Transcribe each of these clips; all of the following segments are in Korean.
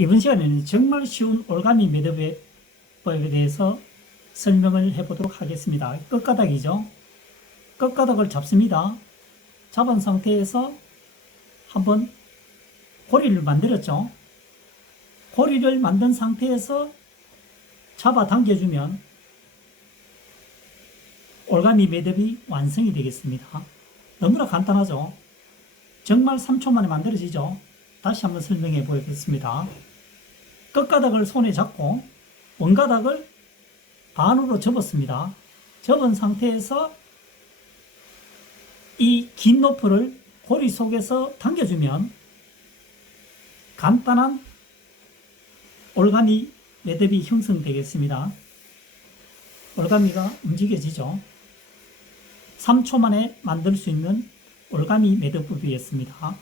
이번 시간에는 정말 쉬운 올가미 매듭법에 대해서 설명을 해보도록 하겠습니다. 끝가닥이죠. 끝가닥을 잡습니다. 잡은 상태에서 한번 고리를 만들었죠. 고리를 만든 상태에서 잡아 당겨주면 올가미 매듭이 완성이 되겠습니다. 너무나 간단하죠. 정말 3초 만에 만들어지죠. 다시 한번 설명해 보겠습니다. 끝가닥을 손에 잡고 원가닥을 반으로 접었습니다. 접은 상태에서 이 긴 노프를 고리 속에서 당겨주면 간단한 올가미 매듭이 형성되겠습니다. 올가미가 움직여지죠. 3초 만에 만들 수 있는 올가미 매듭법이었습니다.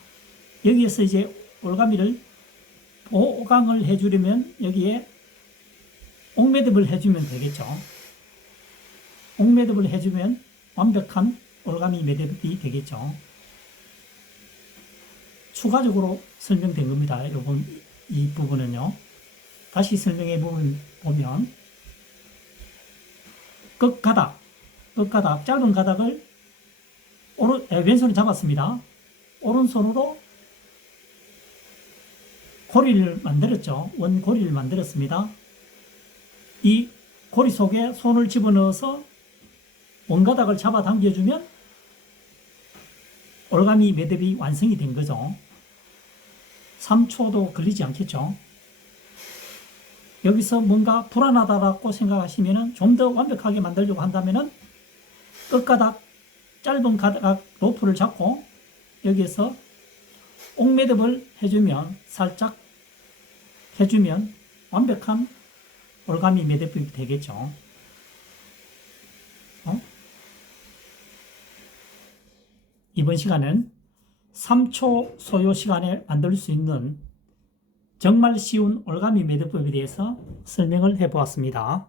여기에서 이제 올가미를 보강을 해주려면 여기에 옥매듭을 해주면 되겠죠. 옥매듭을 해주면 완벽한 올가미 매듭이 되겠죠. 추가적으로 설명된 겁니다. 이번 이 부분은요. 다시 설명해 보면, 보면 끝가닥, 끝 가닥, 짧은 가닥을 오른, 에, 왼손에 잡았습니다. 오른손으로 고리를 만들었죠. 원고리를 만들었습니다. 이 고리 속에 손을 집어넣어서 원가닥을 잡아 당겨주면 올가미 매듭이 완성이 된 거죠. 3초도 걸리지 않겠죠. 여기서 뭔가 불안하다라고 생각하시면 좀 더 완벽하게 만들려고 한다면 끝가닥 짧은 가닥 로프를 잡고 여기에서 옥매듭을 해주면 살짝 해주면 완벽한 올가미 매듭이 되겠죠. 어? 이번 시간은 3초 소요 시간에 만들 수 있는 정말 쉬운 올가미 매듭법에 대해서 설명을 해 보았습니다.